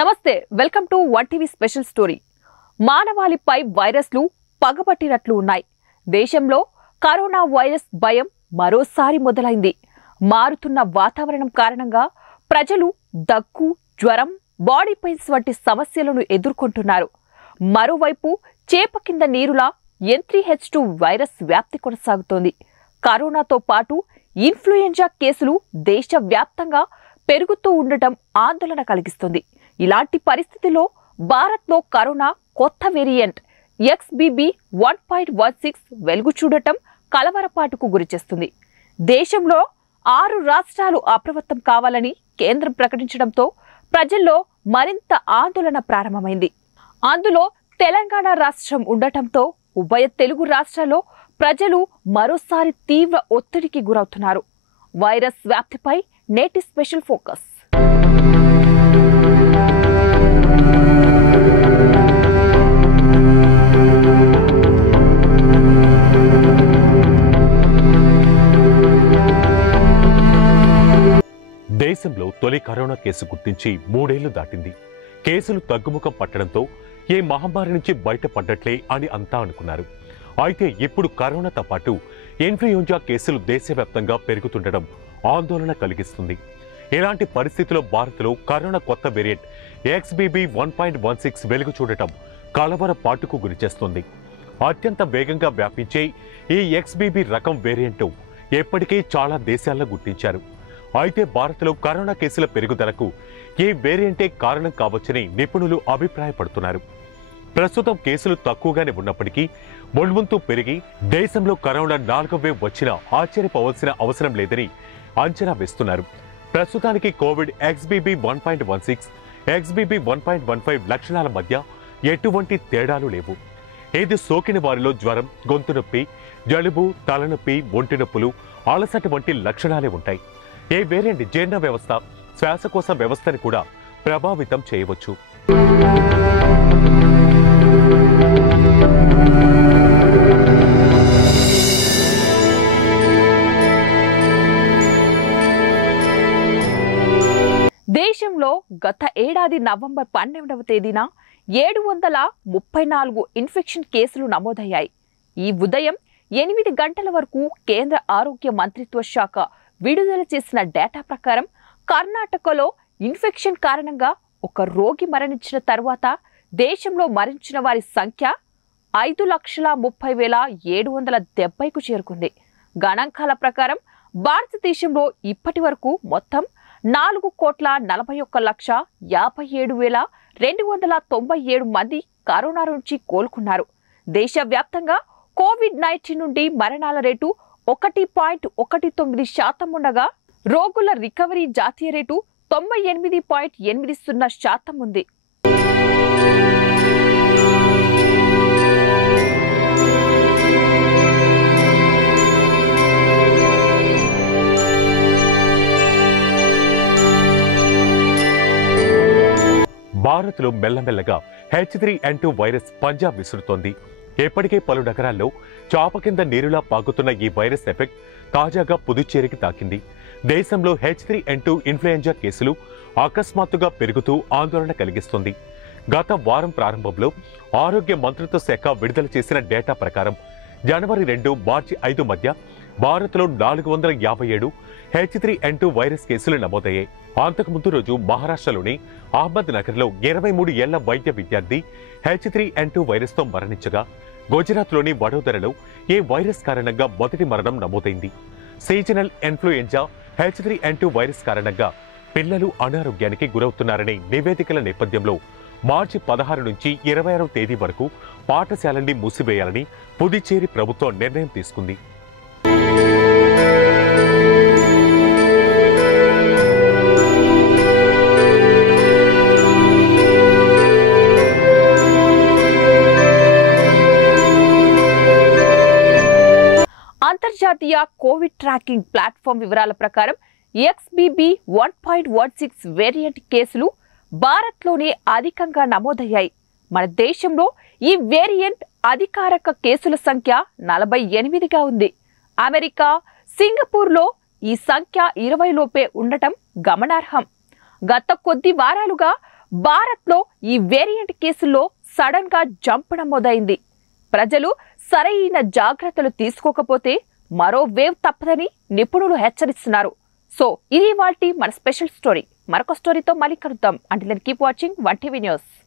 నమస్తే welcome to one TV special story. మానవాళిపై వైరస్లు పగబట్టినట్లు ఉన్నాయి. దేశంలో కరోనా వైరస్ భయం మరోసారి మొదలైంది. మారుతున్న వాతావరణం కారణంగా ప్రజలు దగ్గు, జ్వరం, బాడీ పెయిన్స్ వంటి సమస్యలను ఎదుర్కొంటున్నారు. మరోవైపు చేప కింద నీరులా N3H2 వైరస్ వ్యాప్తి కొనసాగుతోంది. కరోనాతో పాటు ఇన్ఫ్లుయెంజా కేసులు దేశవ్యాప్తంగా పెరుగుతూ ఉండటం ఆందోళన కలిగిస్తుంది. ఇలాంటి పరిస్థితిలో భారత్లో కరోనా కొత్త వేరియంట్ XBB.1.16 వెలుగు చూడటం కలవరపాటుకు గురిచేస్తుంది. దేశంలో 6 రాష్ట్రాలు అప్రమత్తం కావాలని కేంద్రం ప్రకటించడంతో ప్రజల్లో మరింత ఆందోళన ప్రారంభమైంది. అందులో తెలంగాణ రాష్ట్రం ఉండటంతో ఉభయ తెలుగు రాష్ట్రాల్లో ప్రజలు మరోసారి తీవ్ర ఒత్తిడికి గురవుతున్నారు. వైరస్ వ్యాప్తిపై నేటి స్పెషల్ ఫోకస్. దేశంలో తొలి కరోనా కేసు గుర్తించి 3 ఏళ్లు దాటింది. కేసులు తగ్గుముఖం పట్టడంతో ఏ మహమ్మారి నుంచి బయటపడ్డట్లే అని అంతా అనుకున్నారు. అయితే ఇప్పుడు కరోనాతో పాటు ఇన్ఫ్లుయెంజా కేసులు దేశవ్యాప్తంగా పెరుగుతుండడం ఆందోళన కలిగిస్తుంది. ఇలాంటి పరిస్థితుల్లో భారత్లో కరోనా కొత్త వేరియంట్ XBB.1.16 వెలుగు చూడటం కలవరపాటుకు గురిచేస్తుంది. అత్యంత వేగంగా వ్యాపించే ఈ XBB రకం వేరియంట్ ఎప్పటికే చాలా దేశాల్లో గుర్తించారు. అయితే భారత్లో కరోనా కేసుల పెరుగుదలకు ఈ వేరియంటే కారణం కావచ్చని నిపుణులు అభిప్రాయపడుతున్నారు. ప్రస్తుతం కేసులు తక్కువగానే ఉన్నప్పటికీ మున్ముందు పెరిగి దేశంలో కరోనా 4వ వేవ్ వచ్చినా ఆశ్చర్యపోవాల్సిన అవసరం లేదని అంచనా వేస్తున్నారు. ప్రస్తుతానికి కోవిడ్ XBB.1.16, XBB.1.15 లక్షణాల మధ్య ఎటువంటి తేడాలు లేవు. ఇది సోకిన వారిలో జ్వరం, గొంతు నొప్పి, జలుబు, తలనొప్పి, ఒంటి నొప్పులు, అలసట వంటి లక్షణాలే ఉంటాయి. ఈ వేరియంట్ జీర్ణ వ్యవస్థ, శ్వాసకోశ వ్యవస్థని కూడా ప్రభావితం చేయవచ్చు. దేశంలో గత ఏడాది నవంబర్ 12వ తేదీన 734 ఇన్ఫెక్షన్ కేసులు నమోదయ్యాయి. ఈ ఉదయం 8 గంటల వరకు కేంద్ర ఆరోగ్య మంత్రిత్వ శాఖ విడుదల చేసిన డేటా ప్రకారం కర్ణాటకలో ఇన్ఫెక్షన్ కారణంగా ఒక రోగి మరణించిన తర్వాత దేశంలో మరణించిన వారి సంఖ్య 5,30,770కు చేరుకుంది. గణాంకాల ప్రకారం భారతదేశంలో ఇప్పటి వరకు మొత్తం 4,41,57,297 మంది కరోనా నుంచి కోలుకున్నారు. దేశవ్యాప్తంగా కోవిడ్-19 నుండి మరణాల రేటు 1.19% ఉండగా రోగుల రికవరీ జాతీయ రేటు 98.80% ఉంది. భారత్లో మెల్లమెల్లగా H3N2 వైరస్ పంజాబ్ విసురుతోంది. ఇప్పటికే పలు నగరాల్లో చాప కింద నీరులా పాకుతున్న ఈ వైరస్ ఎఫెక్ట్ తాజాగా పుదుచ్చేరికి తాకింది. దేశంలో H3N2 ఇన్ఫ్లుయెంజా కేసులు అకస్మాత్తుగా పెరుగుతూ ఆందోళన కలిగిస్తుంది. గత వారం ప్రారంభంలో ఆరోగ్య మంత్రిత్వ శాఖ విడుదల చేసిన డేటా ప్రకారం జనవరి 2, మార్చి 5 మధ్య భారత్లో 457 H3N2 వైరస్ కేసులు నమోదయ్యాయి. అంతకుముందు రోజు మహారాష్ట్రలోని అహ్మద్ నగర్లో 23 ఏళ్ల వైద్య విద్యార్థి H3N2 వైరస్తో మరణించగా, గుజరాత్లోని వడోదరలో ఈ వైరస్ కారణంగా మొదటి మరణం నమోదైంది. సీజనల్ ఇన్ఫ్లుయెంజా H3N2 వైరస్ కారణంగా పిల్లలు అనారోగ్యానికి గురవుతున్నారనే నివేదికల నేపథ్యంలో మార్చి 16 నుంచి 26వ తేదీ వరకు పాఠశాలల్ని మూసివేయాలని పుదుచ్చేరి ప్రభుత్వం నిర్ణయం తీసుకుంది. అంతర్జాతీయ కోవిడ్ ట్రాకింగ్ ప్లాట్ఫామ్ వివరాల ప్రకారం XBB.1.16 వేరియంట్ కేసులు భారత్లోనే అధికంగా నమోదయ్యాయి. మన దేశంలో ఈ వేరియంట్ అధికారిక కేసుల సంఖ్య 48గా ఉంది. అమెరికా, సింగపూర్లో ఈ సంఖ్య 20 లోపే ఉండటం గమనార్హం. గత కొద్ది వారాలుగా భారత్లో ఈ వేరియంట్ కేసుల్లో సడన్ గా జంప్ నమోదైంది. ప్రజలు సరైన జాగ్రత్తలు తీసుకోకపోతే మరో వేవ్ తప్పదని నిపుణులు హెచ్చరిస్తున్నారు. సో ఇది వాటి మన స్పెషల్ స్టోరీ. మరొక స్టోరీతో మళ్ళీ కలుద్దాం. Until then keep watching 1TV news.